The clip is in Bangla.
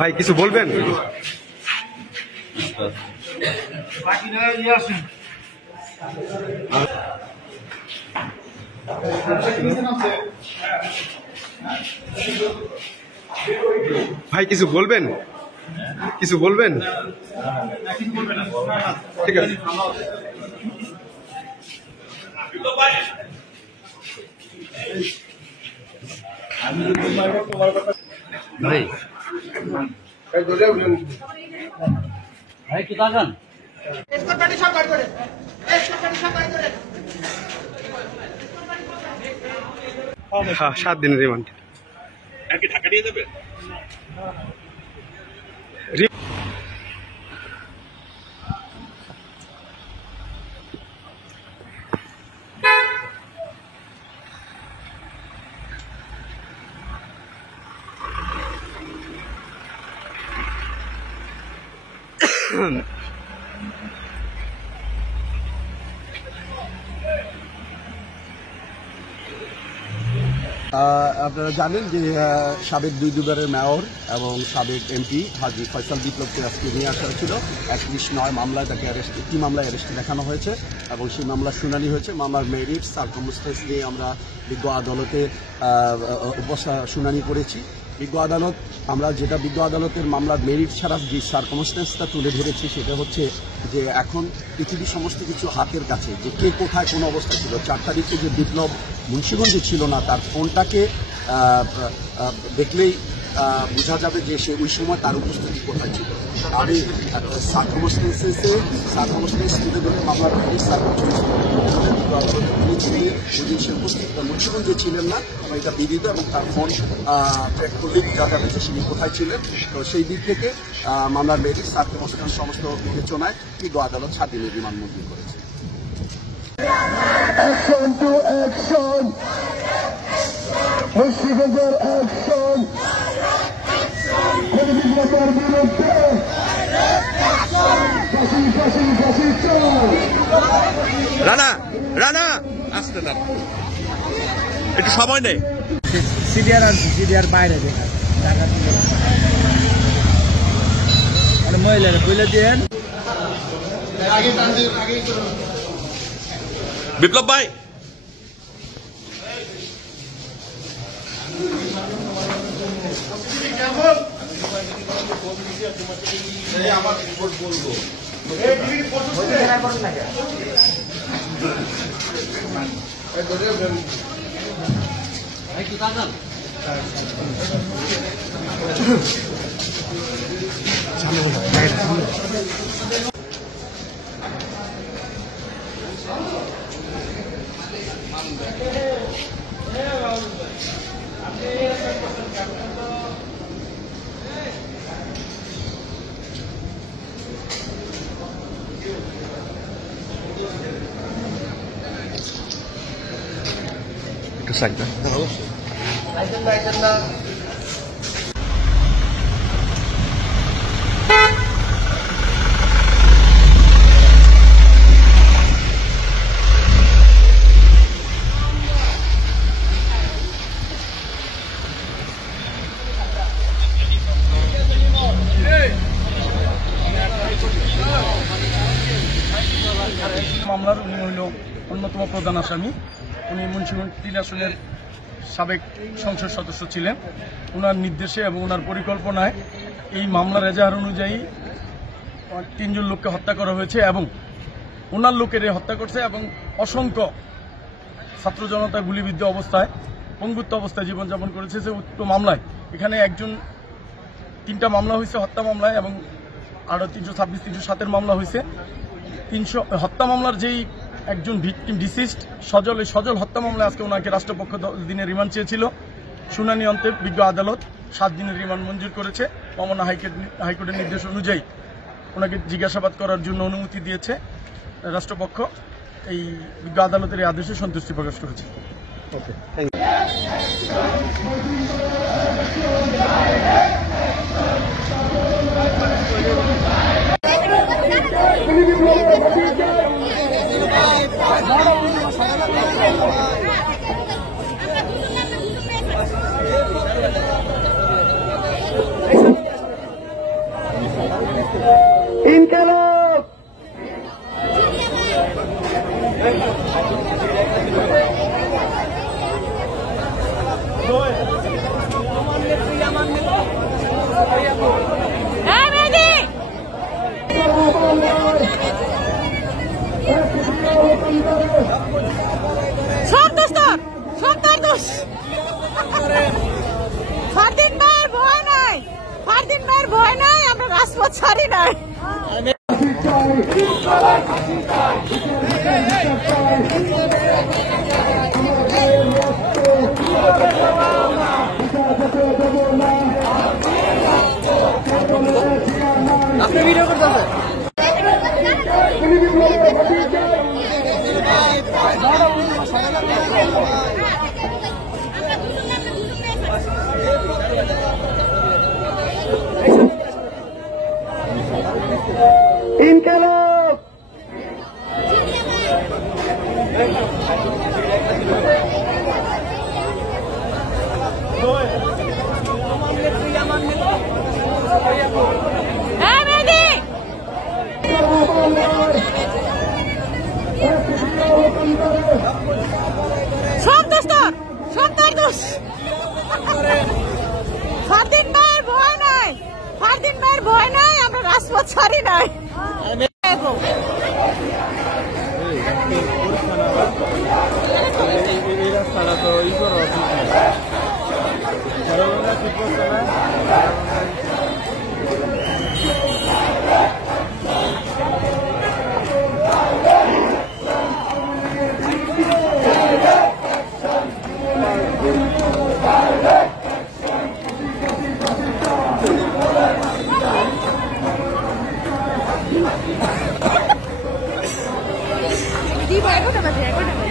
ভাই কিছু বলবেন? ভাই কিছু বলবেন? কিছু বলবেন? ঠিক আছে। ভাই কি তাকান হ্যাঁ 7 দিনের রিমান্ড। আর কি ঢাকা দিয়ে দেবে? আপনারা জানেন যে সাবেক দুবারের মেয়র এবং সাবেক এমপি হাজী ফয়সাল বিপ্লবকে আজকে নিয়ে আসা হয়েছিল 31/9 মামলায় তাকে একটি মামলায় অ্যারেস্ট দেখানো হয়েছে এবং সেই মামলার শুনানি হয়েছে। মামলার মেরিট সার্কামস্টেন্স নিয়ে আমরা বিজ্ঞ আদালতে শুনানি করেছি। বিজ্ঞ আদালত আমরা যেটা বিজ্ঞ আদালতের মামলার মেরিট ছাড়া যে সার্কামস্টেন্সটা তুলে ধরেছি সেটা হচ্ছে যে এখন পৃথিবীর সমস্ত কিছু হাতের কাছে, যে কে কোথায় কোন অবস্থা ছিল। 4 তারিখে যে বিপ্লব মুন্সিগঞ্জে ছিল না, তার ফোনটাকে দেখলেই বোঝা যাবে যে সে ওই সময় তার উপস্থিতি কোথায় ছিল। আর এই সার্কামস্টেন্স তুলে ধরে মামলার মেরিট যদি সে উপস্থিত মুন্সিগঞ্জে ছিলেন না, এটা বিদিত এবং তার ফোন ট্র্যাক করলেই বোঝা যাবে যে তিনি কোথায় ছিলেন। তো সেই দিক থেকে মামলার মেরিট সার্কামস্টেন্স সমস্ত বিবেচনায় বিজ্ঞ আদালত 7 দিনের রিমান্ড মঞ্জুর করেছে। Action to action! মুন্সিগঞ্জের অ্যাকশন! বিপ্লবের বিরুদ্ধে ফাঁসি চাই! রানা রানা আসতে দাও, একটু সময় নেই। সিডিআর বাইরে মহিলারা বলে দিয়েন। বিপ্লব ভাই আমার রিপোর্ট বলবো। কি তাকান একটু সাইড দাও। মামলার উনি হইল অন্যতম প্রধান আসামি। উনি মুন্সিগঞ্জ 3 আসনের সাবেক সংসদ সদস্য ছিলেন। ওনার নির্দেশে এবং ওনার পরিকল্পনায় এই মামলার এজাহার অনুযায়ী 3 জন লোককে হত্যা করা হয়েছে এবং ওনার লোকের হত্যা করছে এবং অসংখ্য ছাত্র জনতা গুলিবিদ্ধ অবস্থায় পঙ্গুত্ব অবস্থায় জীবনযাপন করেছে। যে উক্ত মামলায় এখানে 3টা মামলা হয়েছে হত্যা মামলায় এবং আরো 326, 307 মামলা হয়েছে। 300 হত্যা মামলার যেই একজন ভিকটিম ডিসিস্ট সজল, এই সজল হত্যা মামলায় আজকে ওনাকে রাষ্ট্রপক্ষ 10 দিনের রিমান্ড চেয়েছিল। শুনানি অন্তে বিজ্ঞ আদালত 7 দিনের রিমান্ড মঞ্জুর করেছে। মামনা হাইকোর্টের নির্দেশ অনুযায়ী ওনাকে জিজ্ঞাসাবাদ করার জন্য অনুমতি দিয়েছে রাষ্ট্রপক্ষ। এই বিজ্ঞ আদালতের এই আদেশে সন্তুষ্টি প্রকাশ করেছে। ওকে, থ্যাংক ইউ। সব দোস্তর সব তার দোষ। ফারদিন ভাইয়ের ভয় নাই, ফারদিন ভাইয়ের ভয় নাই, আমরা রাজপথ ছাড়ি নাই। আপনি ভিডিও করতেছেন? ইনকালাব সব দোস্তর সব তার দোষ। ফারদিন ভাইয়ের ভয় নাই, ফারদিন ভাইয়ের ভয় নাই, আমরা রাজপথ ছাড়ি নাই। দিব 11টা বাজে 11টা।